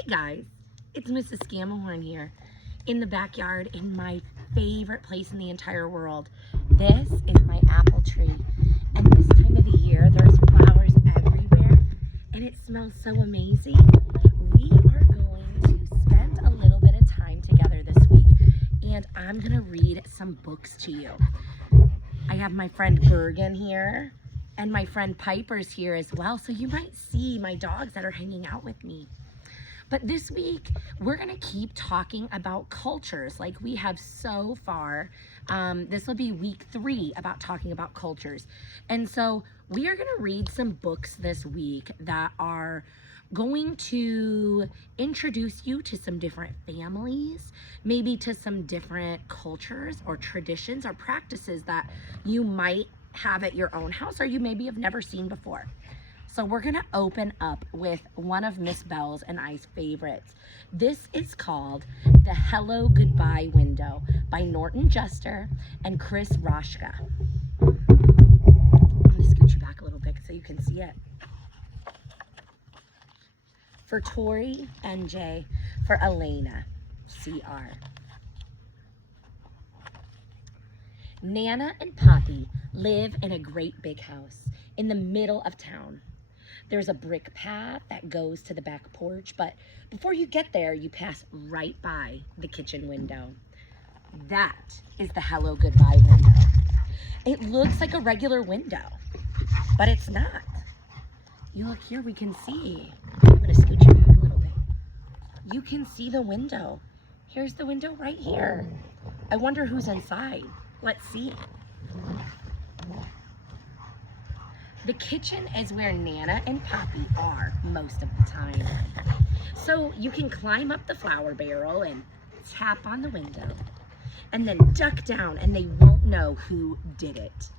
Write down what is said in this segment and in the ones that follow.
Hey guys, it's Mrs. Scamahorn here in the backyard in my favorite place in the entire world. This is my apple tree, and this time of the year there's flowers everywhere and it smells so amazing. We are going to spend a little bit of time together this week, and I'm going to read some books to you. I have my friend Bergen here, and my friend Piper's here as well, so you might see my dogs that are hanging out with me. But this week, we're gonna keep talking about cultures like we have so far. This will be week 3 about talking about cultures. And so we are gonna read some books this week that are going to introduce you to some different families, maybe to some different cultures or traditions or practices that you might have at your own house or you maybe have never seen before. So we're gonna open up with one of Miss Bell's and I's favorites. This is called The Hello Goodbye Window by Norton Juster and Chris Roshka. I'm gonna scoot you back a little bit so you can see it. For Tori, NJ, for Elena, CR. Nana and Poppy live in a great big house in the middle of town. There's a brick path that goes to the back porch, but before you get there, you pass right by the kitchen window. That is the Hello Goodbye window. It looks like a regular window, but it's not. You look here, we can see. I'm gonna scoot you back a little bit. You can see the window. Here's the window right here. I wonder who's inside. Let's see. The kitchen is where Nana and Poppy are most of the time. So you can climb up the flour barrel and tap on the window and then duck down and they won't know who did it.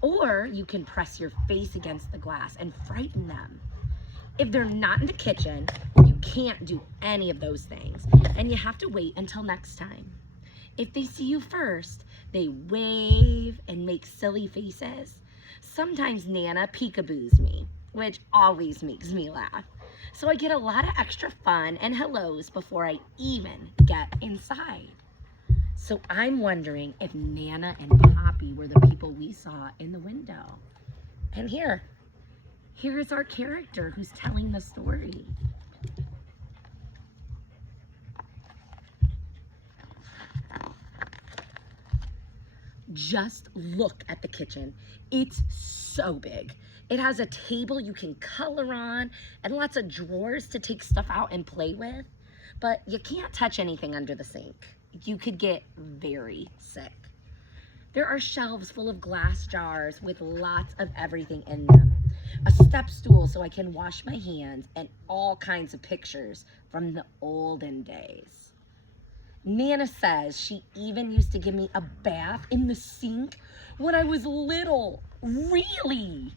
Or you can press your face against the glass and frighten them. If they're not in the kitchen, you can't do any of those things and you have to wait until next time. If they see you first, they wave and make silly faces. Sometimes Nana peekaboos me, which always makes me laugh. So I get a lot of extra fun and hellos before I even get inside. So I'm wondering if Nana and Poppy were the people we saw in the window. And here is our character who's telling the story. Just look at the kitchen. It's so big. It has a table you can color on and lots of drawers to take stuff out and play with, but you can't touch anything under the sink. You could get very sick. There are shelves full of glass jars with lots of everything in them. A step stool so I can wash my hands and all kinds of pictures from the olden days. Nana says she even used to give me a bath in the sink when I was little. Really?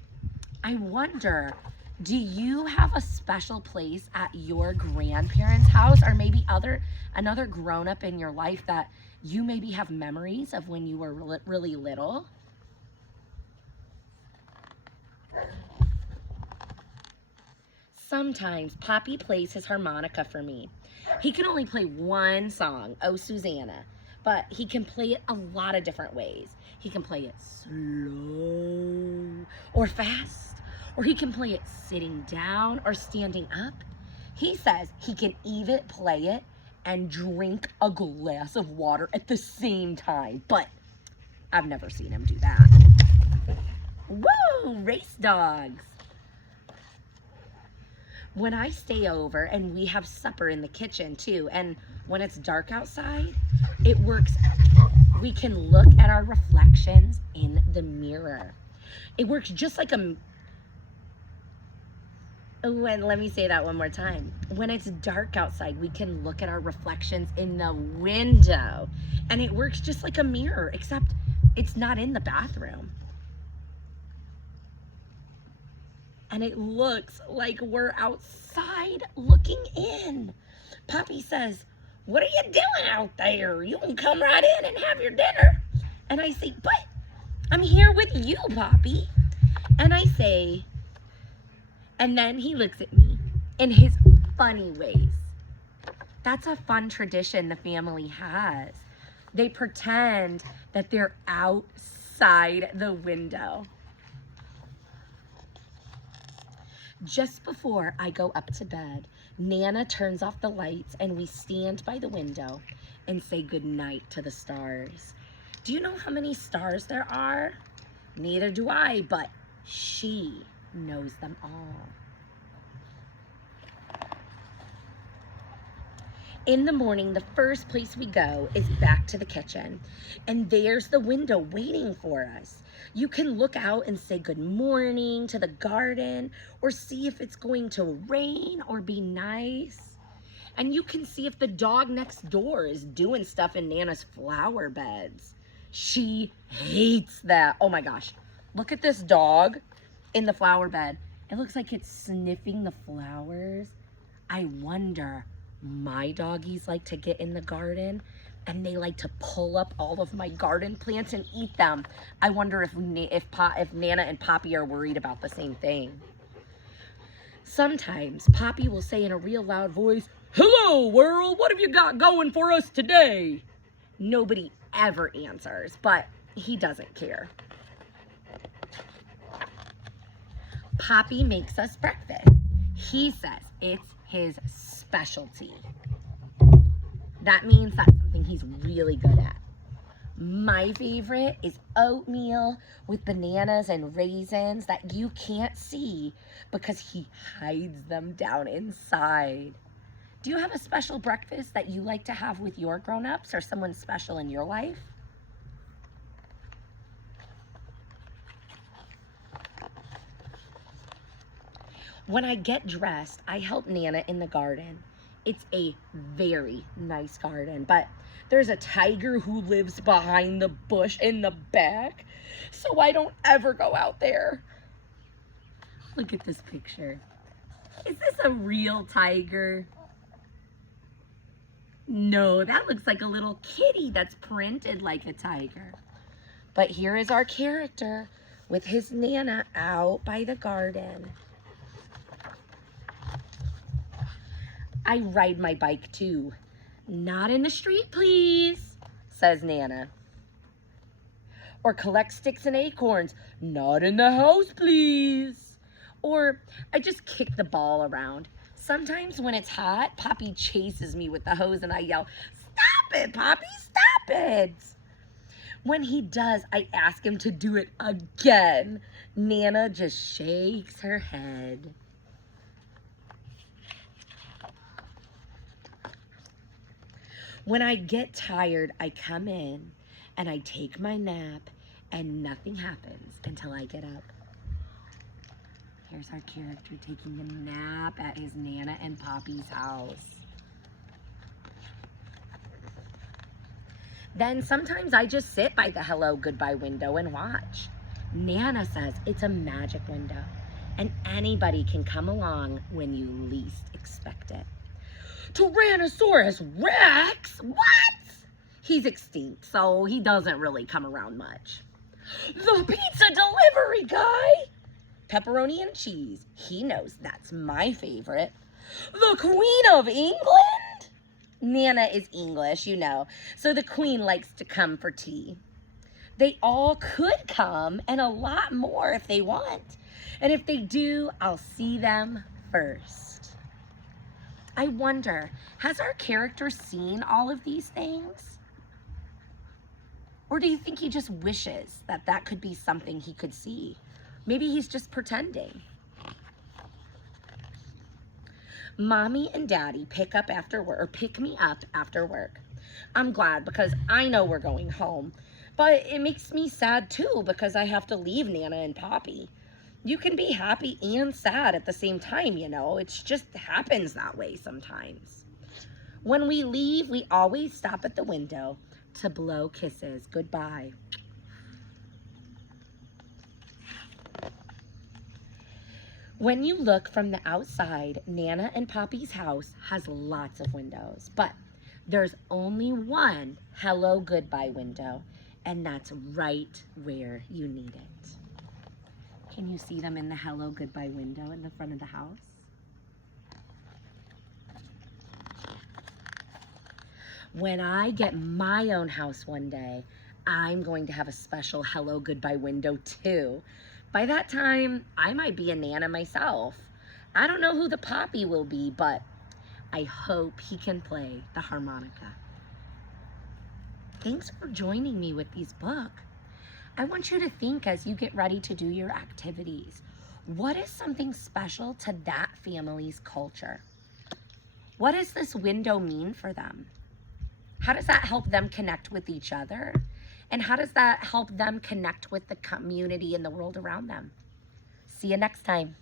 I wonder, do you have a special place at your grandparents' house or maybe another grown-up in your life that you maybe have memories of when you were really little? Sometimes Poppy plays his harmonica for me. He can only play one song, Oh Susanna, but he can play it a lot of different ways. He can play it slow or fast, or he can play it sitting down or standing up. He says he can even play it and drink a glass of water at the same time, but I've never seen him do that. Woo, race dogs. When I stay over and we have supper in the kitchen too, and when it's dark outside, it works. We can look at our reflections in the mirror. It works just like a, let me say that one more time. When it's dark outside, we can look at our reflections in the window, and it works just like a mirror, except it's not in the bathroom. And it looks like we're outside looking in. Poppy says, "What are you doing out there? You can come right in and have your dinner." And I say, "But I'm here with you, Poppy." And I say, and then he looks at me and his funny ways. That's a fun tradition the family has. They pretend that they're outside the window. Just before I go up to bed, Nana turns off the lights and we stand by the window and say goodnight to the stars. Do you know how many stars there are? Neither do I, but she knows them all. In the morning, the first place we go is back to the kitchen, and there's the window waiting for us. You can look out and say good morning to the garden, or see if it's going to rain or be nice. And you can see if the dog next door is doing stuff in Nana's flower beds. She hates that. Oh my gosh, look at this dog in the flower bed. It looks like it's sniffing the flowers. I wonder, my doggies like to get in the garden and they like to pull up all of my garden plants and eat them. I wonder if Nana and Poppy are worried about the same thing. Sometimes Poppy will say in a real loud voice, "Hello world, what have you got going for us today?" Nobody ever answers, but he doesn't care. Poppy makes us breakfast. He says it's his specialty. That means that's something he's really good at. My favorite is oatmeal with bananas and raisins that you can't see because he hides them down inside. Do you have a special breakfast that you like to have with your grown-ups or someone special in your life? When I get dressed, I help Nana in the garden. It's a very nice garden, but there's a tiger who lives behind the bush in the back, so I don't ever go out there. Look at this picture. Is this a real tiger? No, that looks like a little kitty that's printed like a tiger. But here is our character with his Nana out by the garden. I ride my bike too. Not in the street, please, says Nana. Or collect sticks and acorns. Not in the house, please. Or I just kick the ball around. Sometimes when it's hot, Poppy chases me with the hose and I yell, "Stop it, Poppy, stop it." When he does, I ask him to do it again. Nana just shakes her head. When I get tired, I come in and I take my nap and nothing happens until I get up. Here's our character taking a nap at his Nana and Poppy's house. Then sometimes I just sit by the hello goodbye window and watch. Nana says it's a magic window and anybody can come along when you least expect it. Tyrannosaurus Rex? What? He's extinct, so he doesn't really come around much. The pizza delivery guy? Pepperoni and cheese. He knows that's my favorite. The Queen of England? Nana is English, you know, so the Queen likes to come for tea. They all could come, and a lot more if they want. And if they do, I'll see them first. I wonder, has our character seen all of these things? Or do you think he just wishes that that could be something he could see? Maybe he's just pretending. Mommy and Daddy pick me up after work. I'm glad because I know we're going home, but it makes me sad too because I have to leave Nana and Poppy. You can be happy and sad at the same time, you know. It just happens that way sometimes. When we leave, we always stop at the window to blow kisses goodbye. When you look from the outside, Nana and Poppy's house has lots of windows, but there's only one hello goodbye window, and that's right where you need it. Can you see them in the hello goodbye window in the front of the house? When I get my own house one day, I'm going to have a special hello goodbye window too. By that time, I might be a Nana myself. I don't know who the Poppy will be, but I hope he can play the harmonica. Thanks for joining me with these books. I want you to think as you get ready to do your activities, what is something special to that family's culture? What does this window mean for them? How does that help them connect with each other? And how does that help them connect with the community and the world around them? See you next time.